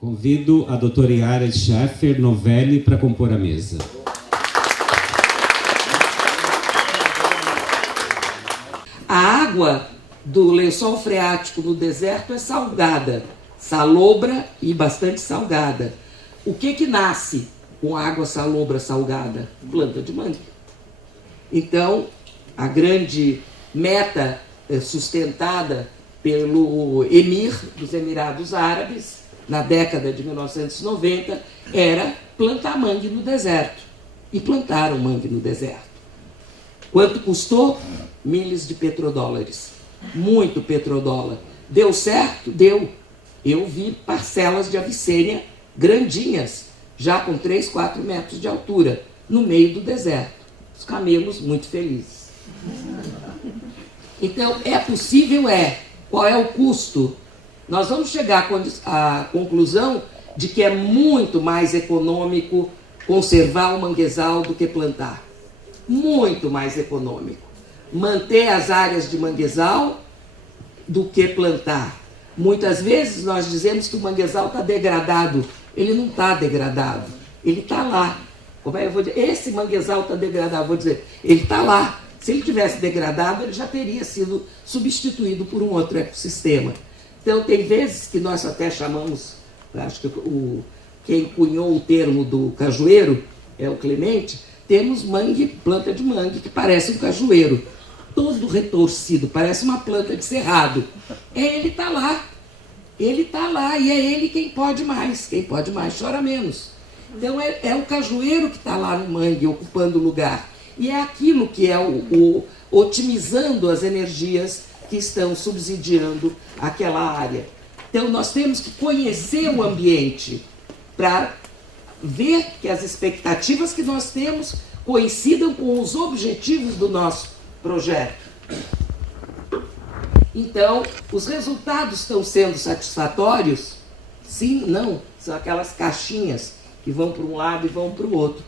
Convido a doutora Yara Schaffer Novelli para compor a mesa. A água do lençol freático no deserto é salgada, salobra e bastante salgada. O que nasce com água salobra salgada? Planta de mangue. Então, a grande meta sustentada pelo emir dos Emirados Árabes, na década de 1990, era plantar mangue no deserto. E plantaram mangue no deserto. Quanto custou? Milhas de petrodólares. Muito petrodólar. Deu certo? Deu. Eu vi parcelas de Avicênia grandinhas, já com 3, 4 metros de altura, no meio do deserto. Os camelos muito felizes. Então, é possível, Qual é o custo? Nós vamos chegar à conclusão de que é muito mais econômico conservar o manguezal do que plantar. Muito mais econômico. Manter as áreas de manguezal do que plantar. Muitas vezes nós dizemos que o manguezal está degradado. Ele não está degradado. Ele está lá. Como é que eu vou dizer? Esse manguezal está degradado. Vou dizer, ele está lá. Se ele tivesse degradado, ele já teria sido substituído por um outro ecossistema. Então, tem vezes que nós até chamamos, acho que quem cunhou o termo do cajueiro é o Clemente, temos mangue, planta de mangue, que parece um cajueiro, todo retorcido, parece uma planta de cerrado. Ele está lá, e é ele quem pode mais chora menos. Então, é o cajueiro que está lá no mangue, ocupando o lugar. E é aquilo que é otimizando as energias que estão subsidiando aquela área. Então, nós temos que conhecer o ambiente para ver que as expectativas que nós temos coincidam com os objetivos do nosso projeto. Então, os resultados estão sendo satisfatórios? Sim, não. São aquelas caixinhas que vão para um lado e vão para o outro.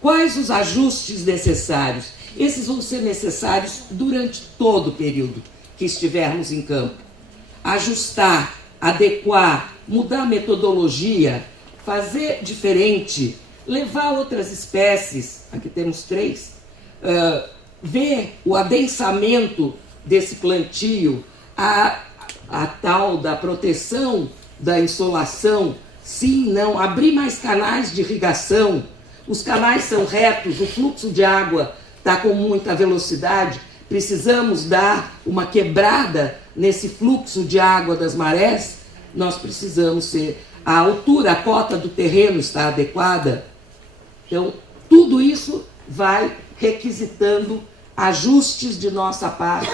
Quais os ajustes necessários? Esses vão ser necessários durante todo o período que estivermos em campo. Ajustar, adequar, mudar a metodologia, fazer diferente, levar outras espécies, aqui temos 3, ver o adensamento desse plantio, a tal da proteção da insolação, sim, não, abrir mais canais de irrigação. Os canais são retos, o fluxo de água está com muita velocidade, precisamos dar uma quebrada nesse fluxo de água das marés, nós precisamos ser... A altura, a cota do terreno está adequada. Então, tudo isso vai requisitando ajustes de nossa parte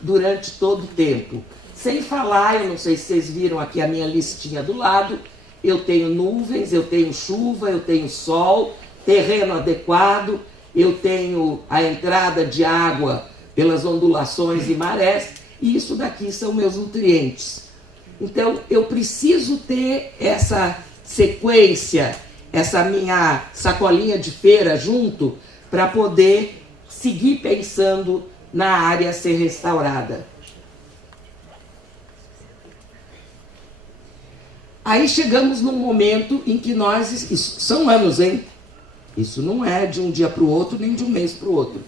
durante todo o tempo. Sem falar, eu não sei se vocês viram aqui a minha listinha do lado, eu tenho nuvens, eu tenho chuva, eu tenho sol, terreno adequado, eu tenho a entrada de água pelas ondulações e marés, e isso daqui são meus nutrientes. Então, eu preciso ter essa sequência, essa minha sacolinha de feira junto, para poder seguir pensando na área a ser restaurada. Aí chegamos num momento em que nós... Isso são anos, hein? Isso não é de um dia para o outro, nem de um mês para o outro.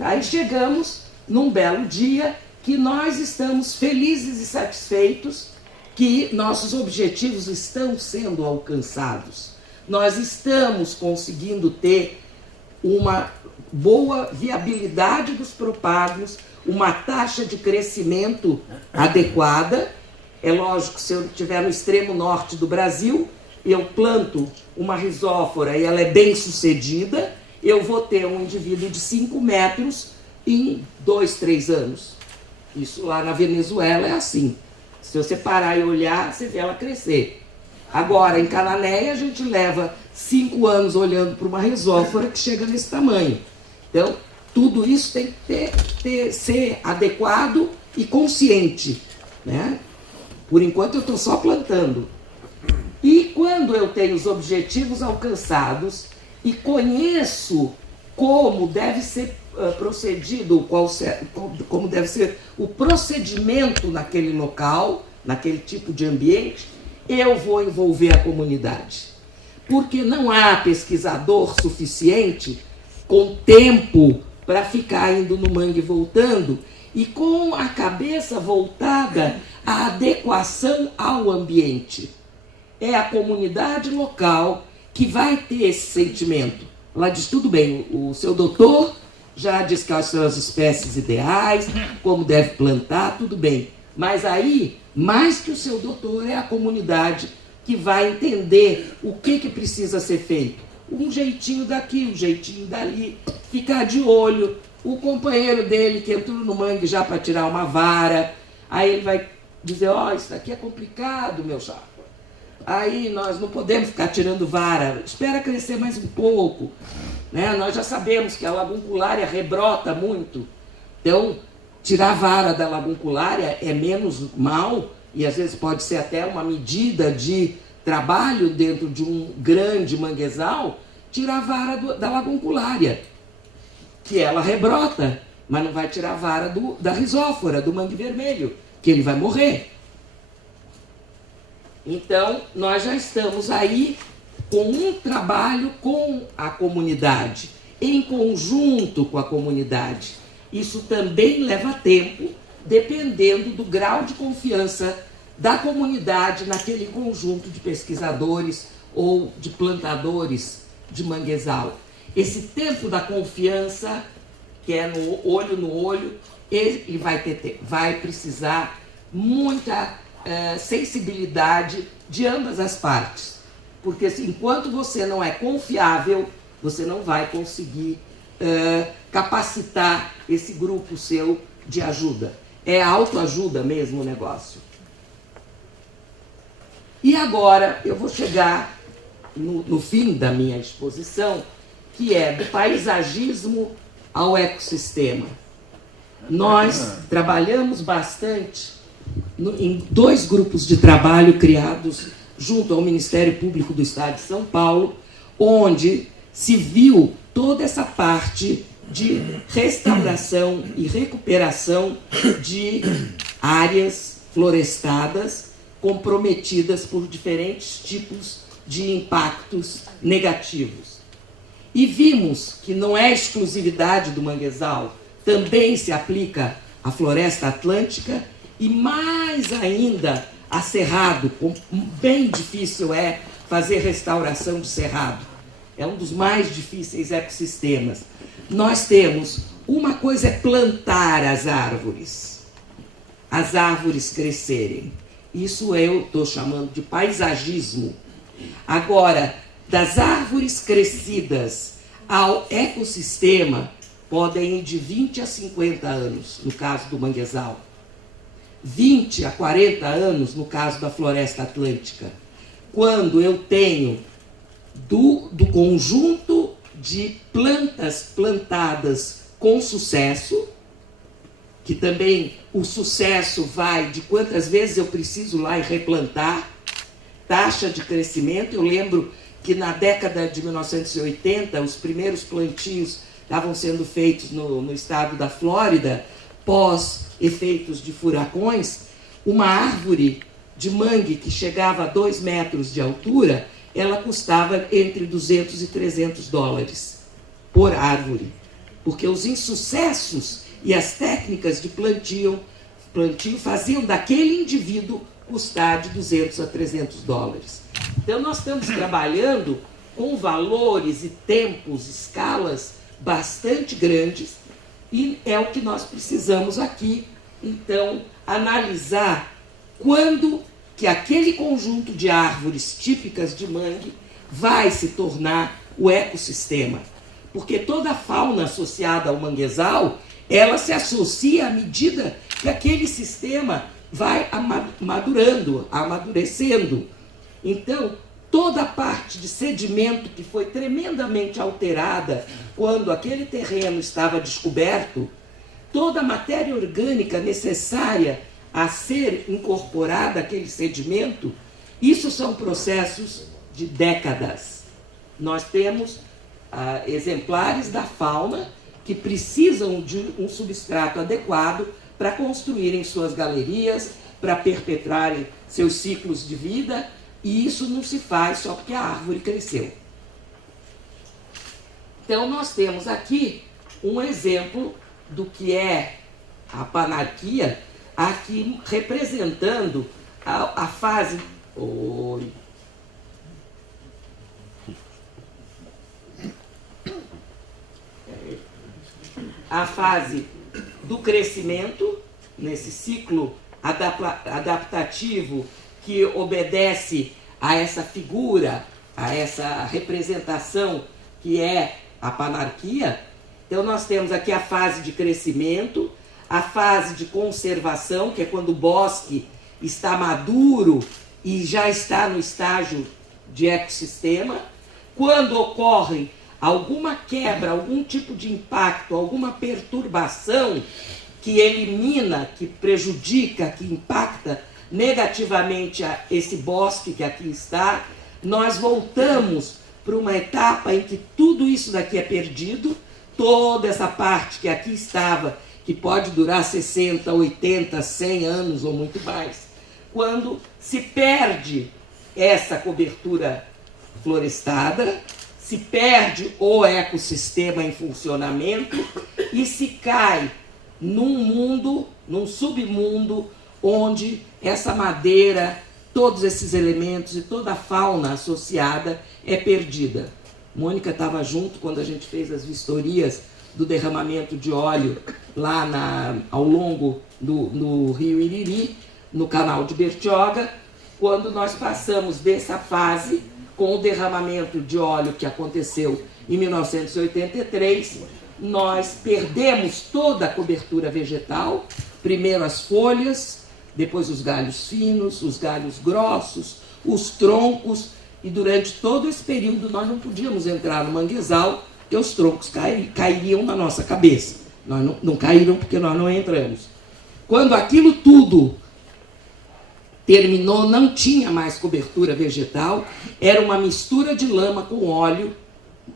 Aí chegamos num belo dia que nós estamos felizes e satisfeitos que nossos objetivos estão sendo alcançados. Nós estamos conseguindo ter uma boa viabilidade dos propagos, uma taxa de crescimento adequada. É lógico, se eu estiver no extremo norte do Brasil, eu planto uma risófora e ela é bem sucedida, eu vou ter um indivíduo de 5 metros em 2, 3 anos. Isso lá na Venezuela é assim. Se você parar e olhar, você vê ela crescer. Agora, em Cananéia, a gente leva 5 anos olhando para uma risófora que chega nesse tamanho. Então, tudo isso tem que ser adequado e consciente, né? Por enquanto, eu estou só plantando. E quando eu tenho os objetivos alcançados e conheço como deve ser procedido, como deve ser o procedimento naquele local, naquele tipo de ambiente, eu vou envolver a comunidade. Porque não há pesquisador suficiente com tempo para ficar indo no mangue e voltando, e com a cabeça voltada à adequação ao ambiente. É a comunidade local que vai ter esse sentimento. Ela diz, tudo bem, o seu doutor já diz quais são as espécies ideais, como deve plantar, tudo bem. Mas aí, mais que o seu doutor, é a comunidade que vai entender o que precisa ser feito. Um jeitinho daqui, um jeitinho dali, ficar de olho. O companheiro dele que entrou no mangue já para tirar uma vara, aí ele vai dizer, isso daqui é complicado, meu chapa. Aí nós não podemos ficar tirando vara, espera crescer mais um pouco. Né? Nós já sabemos que a lagunculária rebrota muito, então tirar a vara da lagunculária é menos mal, e às vezes pode ser até uma medida de trabalho dentro de um grande manguezal, tirar a vara da lagunculária, que ela rebrota, mas não vai tirar a vara da risófora, do mangue vermelho, que ele vai morrer. Então, nós já estamos aí com um trabalho com a comunidade, em conjunto com a comunidade. Isso também leva tempo, dependendo do grau de confiança da comunidade naquele conjunto de pesquisadores ou de plantadores de manguezal. Esse tempo da confiança, que é no olho, ele vai precisar muita sensibilidade de ambas as partes. Porque enquanto você não é confiável, você não vai conseguir capacitar esse grupo seu de ajuda. É autoajuda mesmo o negócio. E agora eu vou chegar no fim da minha exposição, que é do paisagismo ao ecossistema. Nós trabalhamos bastante em 2 grupos de trabalho criados junto ao Ministério Público do Estado de São Paulo, onde se viu toda essa parte de restauração e recuperação de áreas florestadas comprometidas por diferentes tipos de impactos negativos. E vimos que não é exclusividade do manguezal, também se aplica à floresta atlântica e mais ainda a cerrado. Bem difícil é fazer restauração de cerrado. É um dos mais difíceis ecossistemas. Nós temos, uma coisa é plantar as árvores crescerem. Isso eu estou chamando de paisagismo. Agora, das árvores crescidas ao ecossistema, podem ir de 20 a 50 anos, no caso do manguezal. 20 a 40 anos, no caso da floresta atlântica. Quando eu tenho do conjunto de plantas plantadas com sucesso, que também o sucesso vai de quantas vezes eu preciso lá e replantar, taxa de crescimento. Eu lembro que na década de 1980, os primeiros plantios estavam sendo feitos no estado da Flórida, pós efeitos de furacões. Uma árvore de mangue que chegava a 2 metros de altura, ela custava entre 200 e 300 dólares por árvore, porque os insucessos e as técnicas de plantio faziam daquele indivíduo custar de 200 a 300 dólares. Então nós estamos trabalhando com valores e tempos, escalas bastante grandes, e é o que nós precisamos aqui, então, analisar quando que aquele conjunto de árvores típicas de mangue vai se tornar o ecossistema. Porque toda a fauna associada ao manguezal, ela se associa à medida que aquele sistema vai amadurecendo. Então, toda a parte de sedimento que foi tremendamente alterada quando aquele terreno estava descoberto, toda a matéria orgânica necessária a ser incorporada àquele sedimento, isso são processos de décadas. Nós temos exemplares da fauna que precisam de um substrato adequado para construírem suas galerias, para perpetrarem seus ciclos de vida, e isso não se faz só porque a árvore cresceu. Então, nós temos aqui um exemplo do que é a panarquia, aqui representando a fase... a fase do crescimento, nesse ciclo adaptativo que obedece a essa figura, a essa representação que é a panarquia. Então, nós temos aqui a fase de crescimento, a fase de conservação, que é quando o bosque está maduro e já está no estágio de ecossistema. Quando ocorre alguma quebra, algum tipo de impacto, alguma perturbação que elimina, que prejudica, que impacta negativamente esse bosque que aqui está, nós voltamos para uma etapa em que tudo isso daqui é perdido, toda essa parte que aqui estava, que pode durar 60, 80, 100 anos ou muito mais, quando se perde essa cobertura florestada, se perde o ecossistema em funcionamento e se cai num mundo, num submundo, onde essa madeira, todos esses elementos e toda a fauna associada é perdida. Mônica estava junto quando a gente fez as vistorias do derramamento de óleo lá ao longo do rio Iriri, no canal de Bertioga, quando nós passamos dessa fase com o derramamento de óleo que aconteceu em 1983, nós perdemos toda a cobertura vegetal, primeiro as folhas, depois os galhos finos, os galhos grossos, os troncos, e durante todo esse período nós não podíamos entrar no manguezal, porque os troncos cairiam na nossa cabeça. Nós não caíram porque nós não entramos. Quando aquilo tudo terminou, não tinha mais cobertura vegetal, era uma mistura de lama com óleo,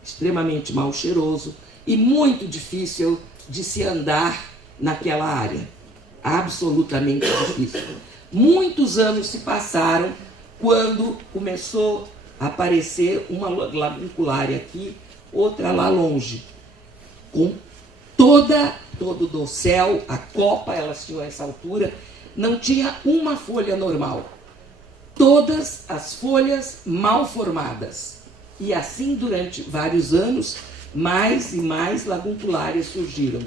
extremamente mal cheiroso e muito difícil de se andar naquela área. Absolutamente difícil. Muitos anos se passaram quando começou a aparecer uma lagunculária aqui, outra lá longe, com todo o dossel, a copa, elas tinham essa altura, não tinha uma folha normal. Todas as folhas mal formadas. E assim, durante vários anos, mais e mais lagunculárias surgiram.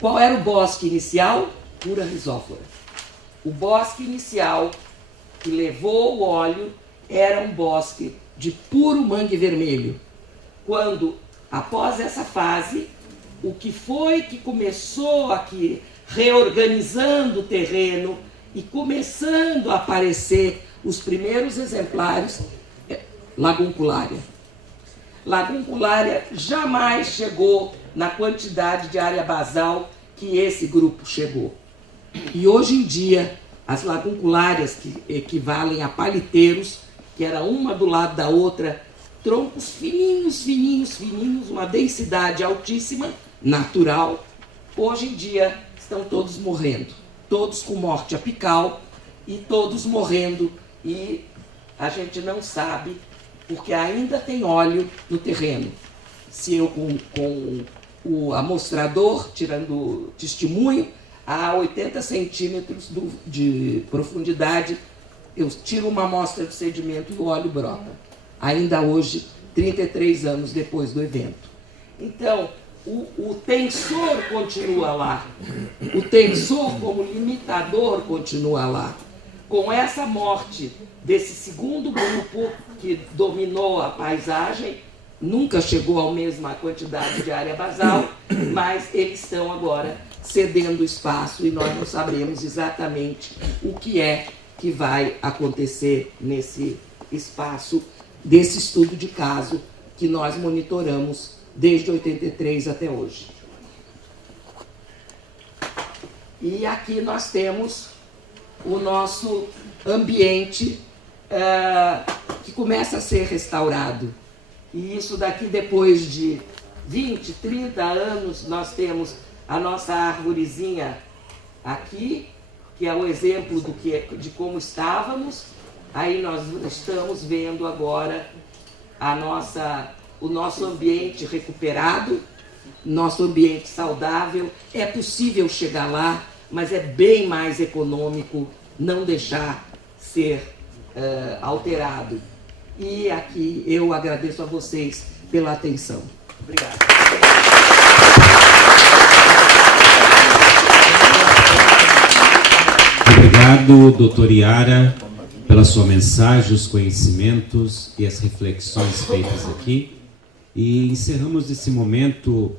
Qual era o bosque inicial? Pura risófora. O bosque inicial que levou o óleo era um bosque de puro mangue vermelho. Quando, após essa fase, o que foi que começou aqui, reorganizando o terreno e começando a aparecer os primeiros exemplares, lagunculária. Lagunculária jamais chegou na quantidade de área basal que esse grupo chegou. E hoje em dia, as lagunculárias que equivalem a paliteiros, que era uma do lado da outra, troncos fininhos, fininhos, fininhos, uma densidade altíssima, natural, hoje em dia estão todos morrendo. Todos com morte apical e todos morrendo, e a gente não sabe, porque ainda tem óleo no terreno. Se eu com o amostrador, tirando testemunho, a 80 centímetros de profundidade, eu tiro uma amostra de sedimento e o óleo brota. Ainda hoje, 33 anos depois do evento. Então, o tensor continua lá. O tensor como limitador continua lá. Com essa morte desse segundo grupo que dominou a paisagem, nunca chegou à mesma quantidade de área basal, mas eles estão agora cedendo espaço e nós não sabemos exatamente o que é que vai acontecer nesse espaço desse estudo de caso que nós monitoramos desde 83 até hoje. E aqui nós temos o nosso ambiente que começa a ser restaurado. E isso daqui, depois de 20, 30 anos, nós temos a nossa arvorezinha aqui, que é o exemplo de como estávamos, aí nós estamos vendo agora o nosso ambiente recuperado, nosso ambiente saudável. É possível chegar lá, mas é bem mais econômico não deixar ser alterado. E aqui eu agradeço a vocês pela atenção. Obrigado. Obrigado, doutor Iara, pela sua mensagem, os conhecimentos e as reflexões feitas aqui. E encerramos esse momento.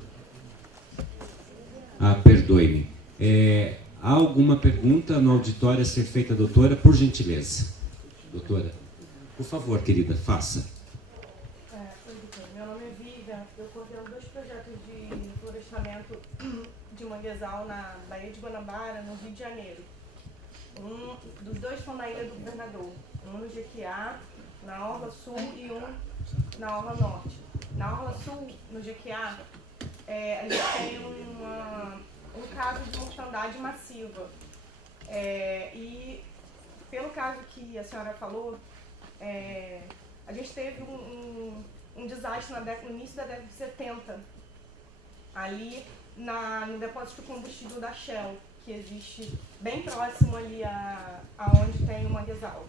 Perdoe-me. Há alguma pergunta no auditório a ser feita, doutora? Por gentileza. Doutora, por favor, querida, faça. Meu nome é Vivian, eu coordeno 2 projetos de florestamento de manguezal na Baía de Guanabara, no Rio de Janeiro. Um dos 2 são na Ilha do Governador, um no Jequiá, na Orla Sul, e um na Orla Norte. Na Orla Sul, no Jequiá, a gente tem um caso de mortandade massiva. E pelo caso que a senhora falou, a gente teve um desastre no início da década de 70, ali no depósito de combustível da Shell, que existe bem próximo ali aonde tem o manguezal.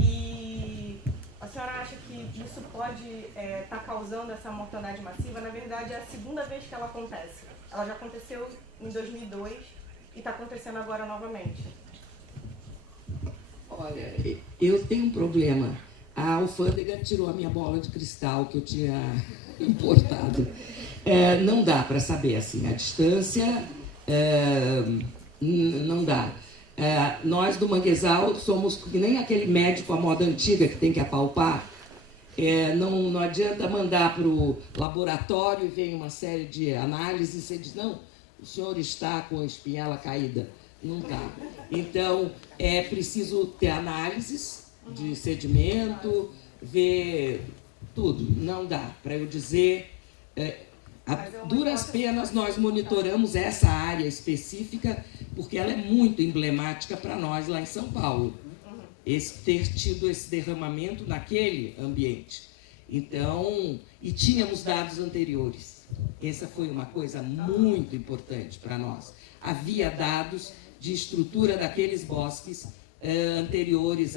E a senhora acha que isso pode estar causando essa mortandade massiva? Na verdade, é a segunda vez que ela acontece. Ela já aconteceu em 2002 e está acontecendo agora novamente. Olha, eu tenho um problema. A alfândega tirou a minha bola de cristal que eu tinha importado. Não dá para saber assim, a distância, não dá. Nós do manguezal somos que nem aquele médico à moda antiga que tem que apalpar. Não adianta mandar para o laboratório e vem uma série de análises e você diz, não, o senhor está com a espinhela caída. Não está. Então, é preciso ter análises de sedimento, ver tudo. Não dá para eu dizer. A duras penas nós monitoramos essa área específica, porque ela é muito emblemática para nós lá em São Paulo. Ter tido esse derramamento naquele ambiente. Então, e tínhamos dados anteriores. Essa foi uma coisa muito importante para nós. Havia dados de estrutura daqueles bosques anteriores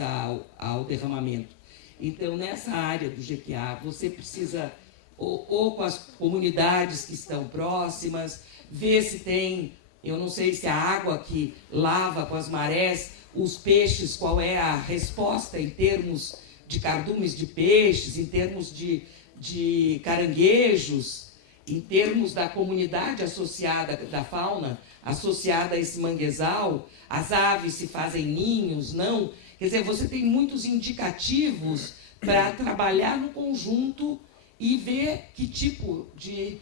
ao derramamento. Então, nessa área do Jequiá, você precisa, ou com as comunidades que estão próximas, ver se tem, eu não sei se a água que lava com as marés, os peixes, qual é a resposta em termos de cardumes de peixes, em termos de caranguejos, em termos da comunidade associada, da fauna associada a esse manguezal, as aves se fazem ninhos, não? Quer dizer, você tem muitos indicativos para trabalhar no conjunto e ver que tipo de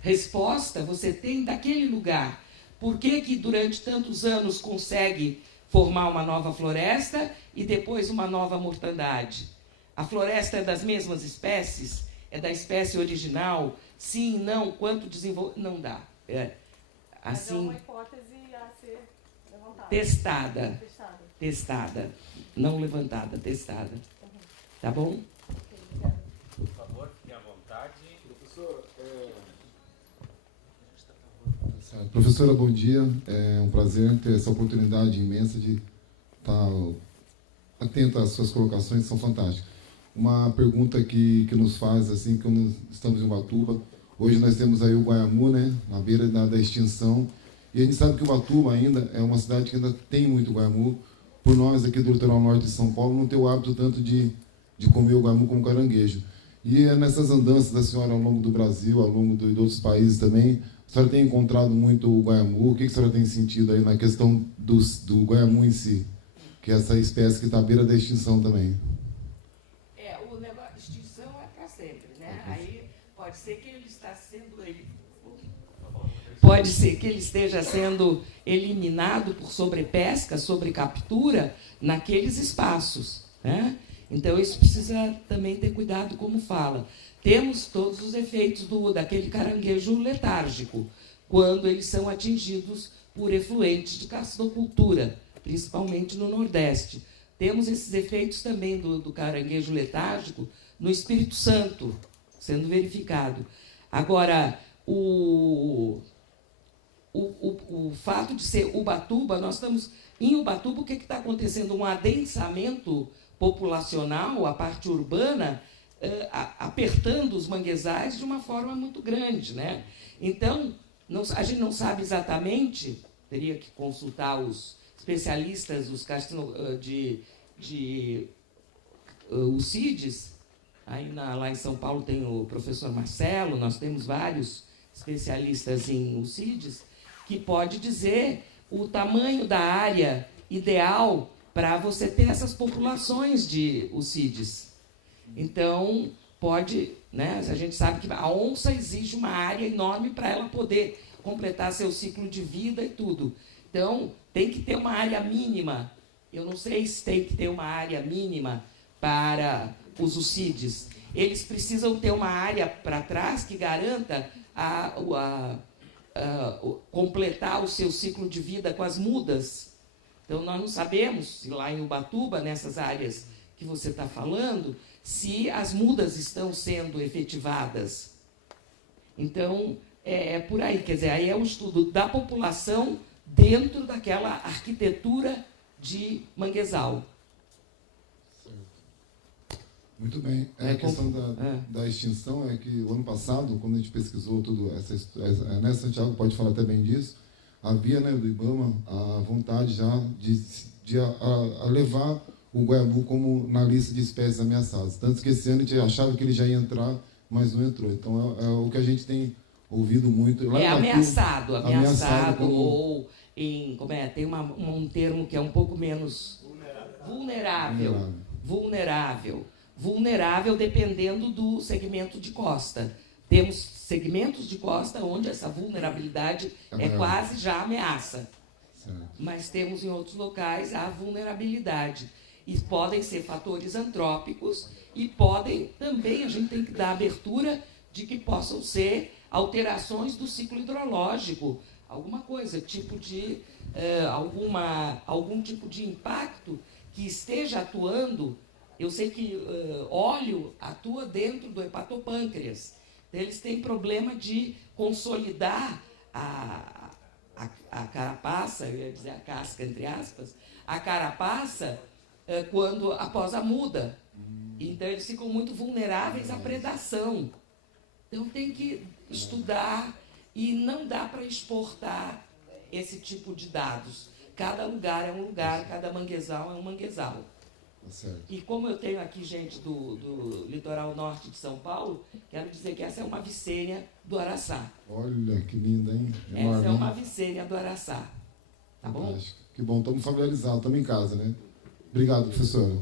resposta você tem daquele lugar. Por que durante tantos anos consegue formar uma nova floresta e depois uma nova mortandade? A floresta é das mesmas espécies? É da espécie original? Sim, não, quanto desenvolve... Não dá. Assim, mas é uma hipótese a ser levantada. Testada. Não levantada, testada. Tá bom? Por favor, fique à vontade. Professora, bom dia. É um prazer ter essa oportunidade imensa de estar atenta às suas colocações, são fantásticas. Uma pergunta que nos faz, assim, que nós estamos em Ubatuba. Hoje nós temos aí o Guaiamu, né, na beira da extinção. E a gente sabe que Ubatuba ainda é uma cidade que ainda tem muito Guaiamu. Por nós aqui do litoral norte de São Paulo, não ter o hábito tanto de comer o Guaiamu como caranguejo. E nessas andanças da senhora ao longo do Brasil, ao longo de outros países também, a senhora tem encontrado muito o Guaiamu? O que a senhora tem sentido aí na questão do Guaiamu em si? Que é essa espécie que está à beira da extinção também. O negócio de extinção é para sempre, né? Aí pode ser que ele está sendo... Pode ser que ele esteja sendo eliminado por sobrepesca, sobrecaptura, naqueles espaços, né? Então, isso precisa também ter cuidado como fala. Temos todos os efeitos daquele caranguejo letárgico, quando eles são atingidos por efluentes de castnocultura, principalmente no Nordeste. Temos esses efeitos também do caranguejo letárgico no Espírito Santo, sendo verificado. Agora, o fato de ser Ubatuba, nós estamos em Ubatuba, o que está acontecendo? Um adensamento populacional, a parte urbana, apertando os manguezais de uma forma muito grande, né? Então, a gente não sabe exatamente, teria que consultar os especialistas os os CIDs. Aí lá em São Paulo tem o professor Marcelo, nós temos vários especialistas em UCIDs, que pode dizer o tamanho da área ideal para você ter essas populações de UCIDs. Então, pode, né, a gente sabe que a onça exige uma área enorme para ela poder completar seu ciclo de vida e tudo. Então, tem que ter uma área mínima. Eu não sei se tem que ter uma área mínima para os UCIDs. Eles precisam ter uma área para trás que garanta completar o seu ciclo de vida com as mudas. Então, nós não sabemos se lá em Ubatuba, nessas áreas que você está falando, se as mudas estão sendo efetivadas. Então, é por aí. Quer dizer, aí é um estudo da população dentro daquela arquitetura de manguezal. Muito bem. A questão da extinção é que o ano passado, quando a gente pesquisou tudo, né, Santiago pode falar até bem disso, havia, né, do IBAMA a vontade já de levar o goiabu como na lista de espécies ameaçadas. Tanto que esse ano a gente achava que ele já ia entrar, mas não entrou. Então, é o que a gente tem ouvido muito. Lá ameaçado como... ou em... tem um termo que é um pouco menos... Vulnerável dependendo do segmento de costa. Temos segmentos de costa onde essa vulnerabilidade é quase já ameaça. Certo. Mas temos em outros locais a vulnerabilidade. E podem ser fatores antrópicos e podem também, a gente tem que dar abertura de que possam ser alterações do ciclo hidrológico, alguma coisa, tipo de algum tipo de impacto que esteja atuando. Eu sei que óleo atua dentro do hepatopâncreas. Eles têm problema de consolidar a carapaça, eu ia dizer a casca, entre aspas, a carapaça após a muda. Então, eles ficam muito vulneráveis à predação. Então, tem que estudar e não dá para exportar esse tipo de dados. Cada lugar é um lugar, cada manguezal é um manguezal. Certo. E como eu tenho aqui gente do litoral norte de São Paulo, quero dizer que essa é uma vicênia do Araçá. Olha, que linda, hein? Enorme, essa é uma vicênia do Araçá. Tá bom? Fantástico. Que bom, estamos familiarizados, estamos em casa, né? Obrigado, professora.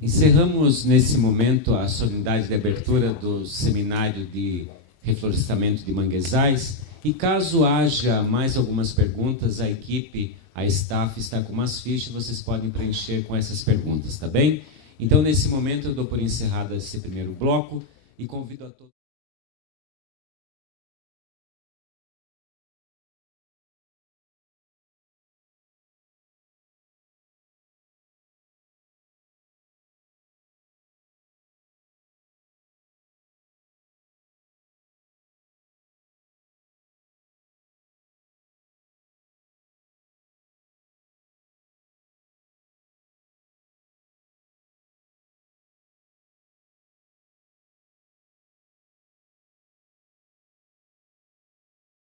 Encerramos nesse momento a solenidade de abertura do seminário de reflorestamento de manguezais. E caso haja mais algumas perguntas, a equipe, a staff está com umas fichas, vocês podem preencher com essas perguntas, tá bem? Então, nesse momento, eu dou por encerrado esse primeiro bloco e convido a todos...